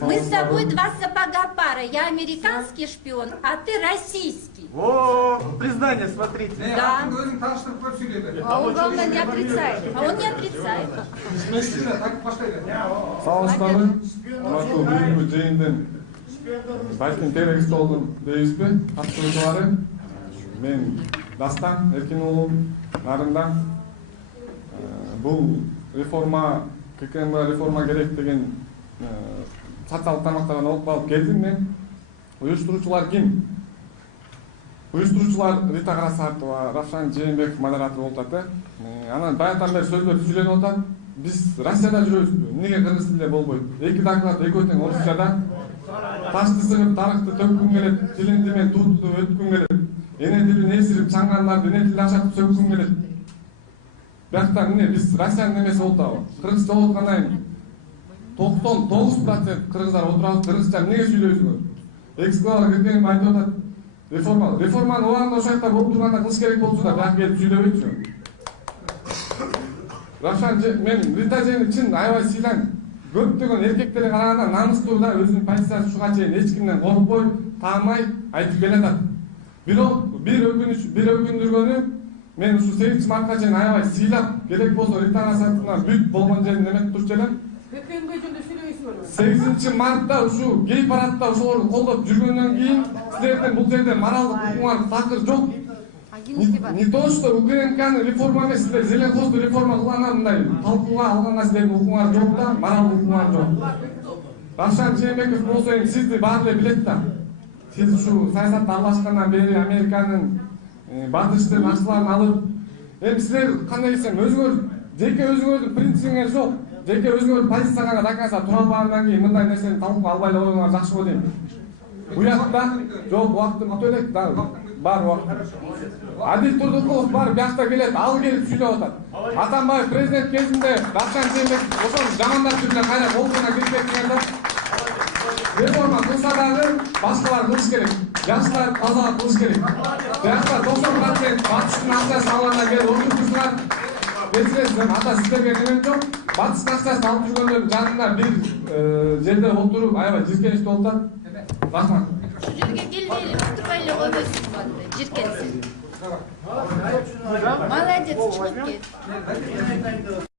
Мы с тобой два сапога пара. Я американский шпион, а ты российский. О, признание, смотрите. Да. А он, главное, не отрицает. А он не отрицает. Салыстары, Москва бүгінгі жиындың бәлкім керексіз болдым дейсізбе, қатысушылары. Мен Дастан Эркинұлы нарында бұл реформа, ККМ реформа керек деген социалдық тармақтардан оқып алып келдім мен. Ұйыштырушылар кім? Ұйыштырушылар Рита Қарасартова, Равшан Жээнбеков модератор болып жатты. Анан баяғыдан бері сөздер сөйленіп отыр. Biz Rusya'da жүрөбүз. Неге кыргыз тилде болбойт? Эки доклад экөөтең орусчада. Ташты сыгып, тарыхты төккүн келет, тилинди мен туутуду өткүн келет. Эне тилин эсирип, чаңгандарды эне тилди ашатып сөккүн келет. Биякта эмне биз Россиянын немеси болуп атабы? Кыргызча болуп аткандан 99% кыргыздар отурабыз, кыргызча эмнеге сүйлөйсүңөр? Экскалар кеткен айтып атат. Реформаны убагында ошол жакта болуп турганда кылыш керек болчу да, бияка келип сүйлөбөйтчү. Равшан мен Рита Жээнди чын аябай сыйлайм. Көптөгөн эркектерге караганда намыстуу да, өзүнүн позициясын ушуга чейин эч кимден коркпой, таамай айтып келатат. Бирок бир өкүндүргөнү, мен ушу 8 мартка чейин аябай сыйлап, керек болсо Рита Карасартовна бүт болгон жерин эметип турчу элем. 8 мартта ушу гей парадда ошолорду колдоп жүргөндөн кийин силердин бул жерде моралдык укуңар такыр жок. Не то, что Украинканы реформа эмес, силер Зеленхозду реформа кылганда мындай талкууга алганга силердин укуңар жок да, моралдык укуңар жок. Равшан Жээнбеков болсо эми сизди баары эле билет да. Сиз ушу саясатта аралашкандан бери Американын батыштын акчаларын алып, эми силер кандай десем, жеке өзүңөрдүн принцибиңер жок. Жеке өзүңөрдүн позицияңарга до конца тура албагандан кийин мындай нерсени талкууга албай эле коюңар жакшы го дейм. Буякта жок, убактым бүтө элек да, бар убакыт. Адил Турдукулов бар, биякта келет, ал келип сүйлөп атат. Атамбаев президент кезинде Равшан Жээнбеков ошону жамандап жүргөн кайра колуна кирип кеткен да. Реформа кылса дагы башкалар кылыш керек. Жаштар таза кылыш керек. Биякта 90% батыштын акчасын алганда келип отурушуңар. Президент ата сиздерге немем жок. Батыштын акчасын алып жүргөндөрдүн жанында бир жерде отуруп аябай жиркеничтүү болуп атат. Рахмат. Şu жерге келмейли, турбайлы койбойсуң барды, жиркенсиң. Молодец, чыгып кет.